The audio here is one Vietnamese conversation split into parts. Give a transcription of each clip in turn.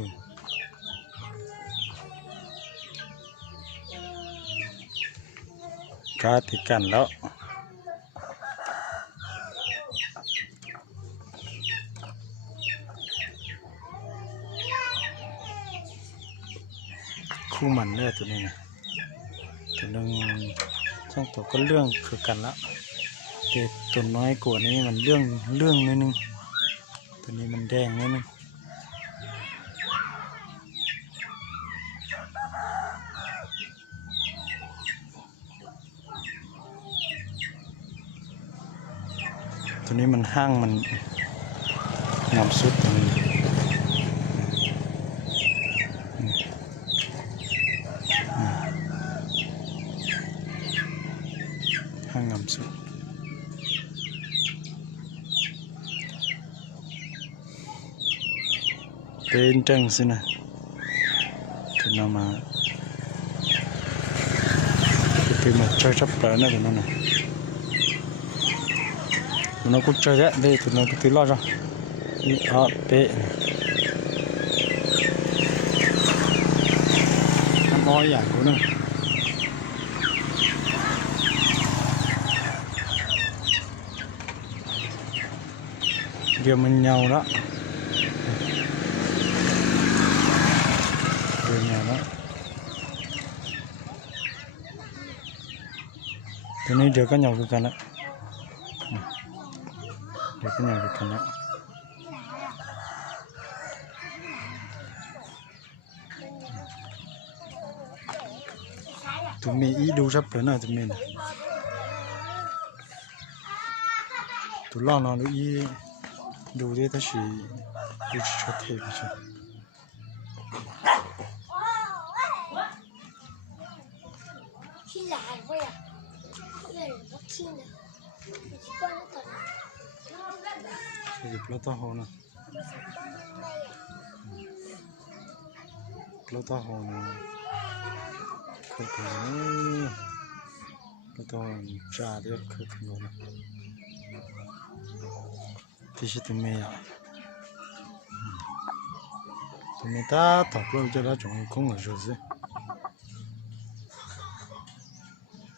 อก็ติกันแล้ว คู่มันเนี่ยตัวนี้นะตัวนึงช่างตัวก็เรื่องคือกันละแต่ตัวน้อยกว่านี้มันเรื่องเรื่องนิดนึงตัวนี้มันแดงนิดนึง นี้มันห้างมันงามสุดตัวนี้ห้างงามสุดเป็นจังสินะถึงนำมาเป็นมาช่วยจับปลานะถึงนั่นนะถึงนั่นกูช่วยแยะ nó cũng chơi đấy, đây tụi nó cứ tự lo rồi đi ở bể nó bói giả của nó điều mình nhau đó. Điều nhà đó. Thế nó giờ có nhau cái cả đó được có nhau cái cần đó tụi mình ý đủ sắp rồi nè Jadi pelota hona. Pelota hona. Pelota hona. Pelota hona. Jadi pelota hona. Tisu tu meja. Tu meja tak perlu jadi jom kong lah jadi.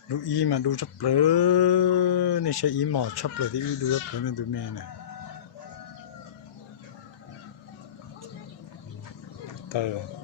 Lu i mà đu chấp lỡ, nên sẽ i mỏ chấp lỡ thì i đu chấp lỡ nên tụi mẹ này. ล้ว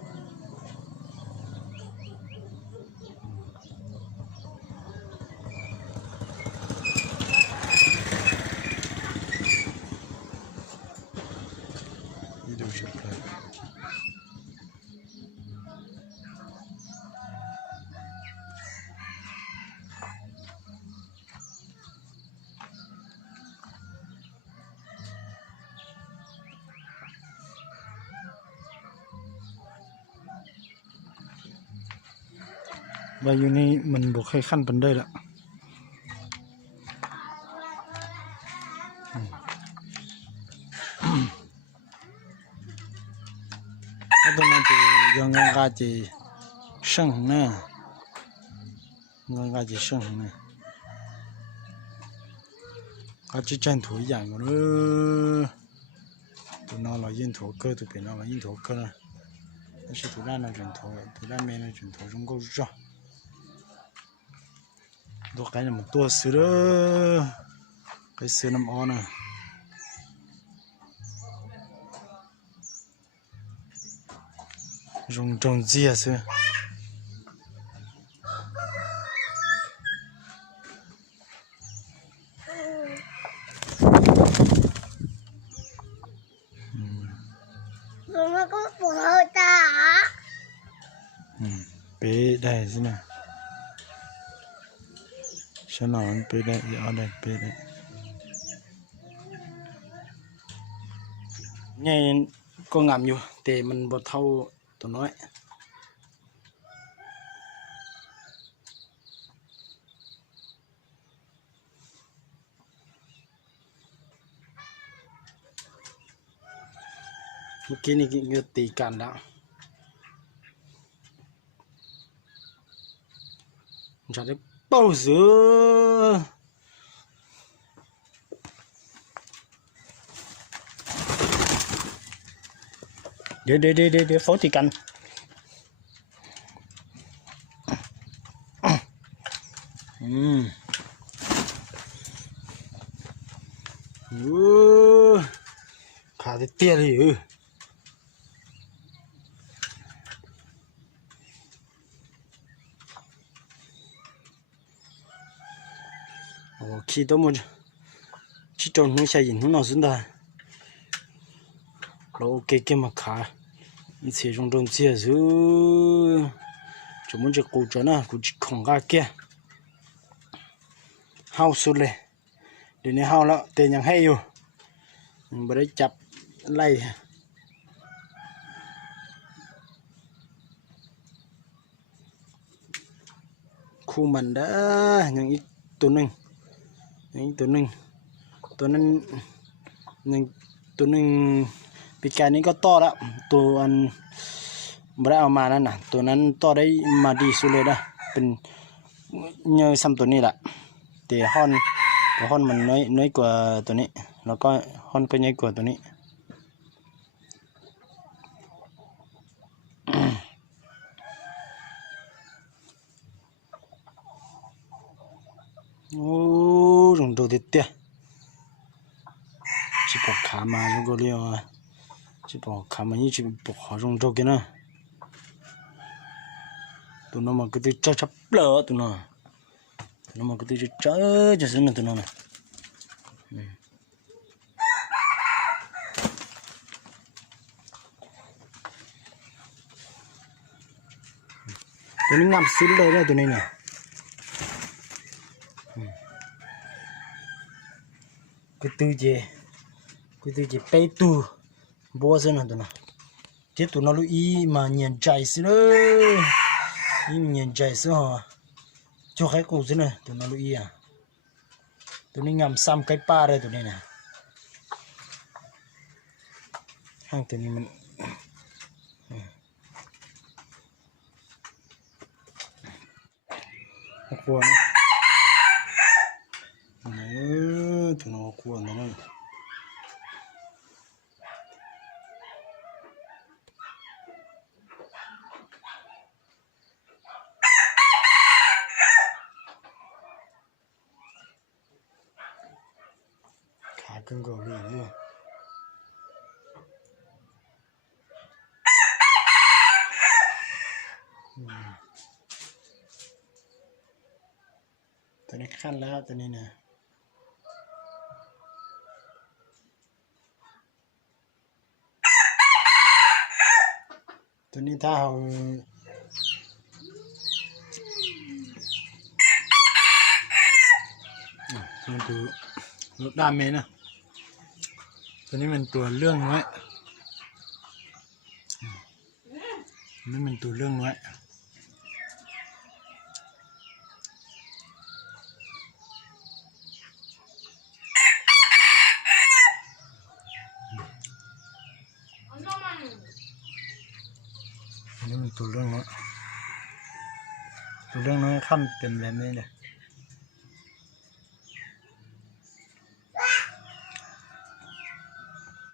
ว่าอยู่นี่มันบวกให้ขั้นปันได้ละอืมแล้วตรงนั้นจะยังงกาจะ剩呢งกาจะ剩呢ก็จะจันถูอย่างก็เลยตัวน้องเรายินถูก็ตัวเป็นน้องเรายินถูก็นะ但是图烂的枕头，图烂面的枕头中够热。多 đó cái là một tua sữa đó cái sữa nằm on à dùng trồng gì à sữa Mama có phụ hậu ta? Ừ, bé đây thế nào? Şanavan pede yadet pede. Nhây có ngầm vô, thì mình bột thâu tôi nói. Một cái này như tì cản đó. Chào tiếp bao giờ để để để để để phó thì canh. Uhm. ừ khá là tiền rồi thì tôi muốn chỉ trồng những cái gì nó nào xuống đây rồi ok mà khá thì trong trong xe giữ chúng muốn chỉ cố cho nó cũng chỉ không ra kia hao sụt lên để nên hao lọ tiền nhàng hay yêu bữa đấy khu mình đã những ít tuần นี่ตัวหนึ่งตัวนึ่งตัวนั้นยังตัวหนึ่งปีการนี้ก็ต่อละตัวอันไม่ได้เอามานั่นนะตัวนั้นต่อได้มาดีสุดเลยนะเป็นเงยซ้ำตัวนี้แหละแต่ฮอนแต่ฮอนมันน้อยน้อยกว่าตัวนี้ แล้วก็ฮอนก็น้อยกว่าตัวนี้โอ้ đồ thịt tia chỉ bỏ khá mà nó có liều chỉ bỏ khá mà như chỉ bỏ rong rong kia nè tụi nó mà cứ tự chắp chắp lỡ tụi nó tụi nó mà cứ tự chắp chắp chắp tụi nó này tụi nó ngắm xíu đây đó tụi này nè cái tư gì cái tư gì bay tu bố xin là tụi nó chết tụi nó lưu ý mà nhìn chạy xí ơi ý mà nhìn chạy xin hả cho cái cổ dưới này, tụi nó lưu ý à. Tụi nó ngầm xăm cái pa đây tụi này nè. Hàng tụi này mình อควรนะนั่นขาขึ้นกาหลีเนี่ยตอนนี้ขั้นแล้วตอนนี้เนี่ย ตัวนี้ถ้าเอาอะมาดูรถด้ามเมนนะ ตัวนี้เป็นตัวเรื่องน้อยอืมอันนี่เป็นตัวเรื่องน้อย อันนี้มัน ตัวเรื่องน้อยตัวเรื่องน้อยขั้นเต็มเลยไม่เลย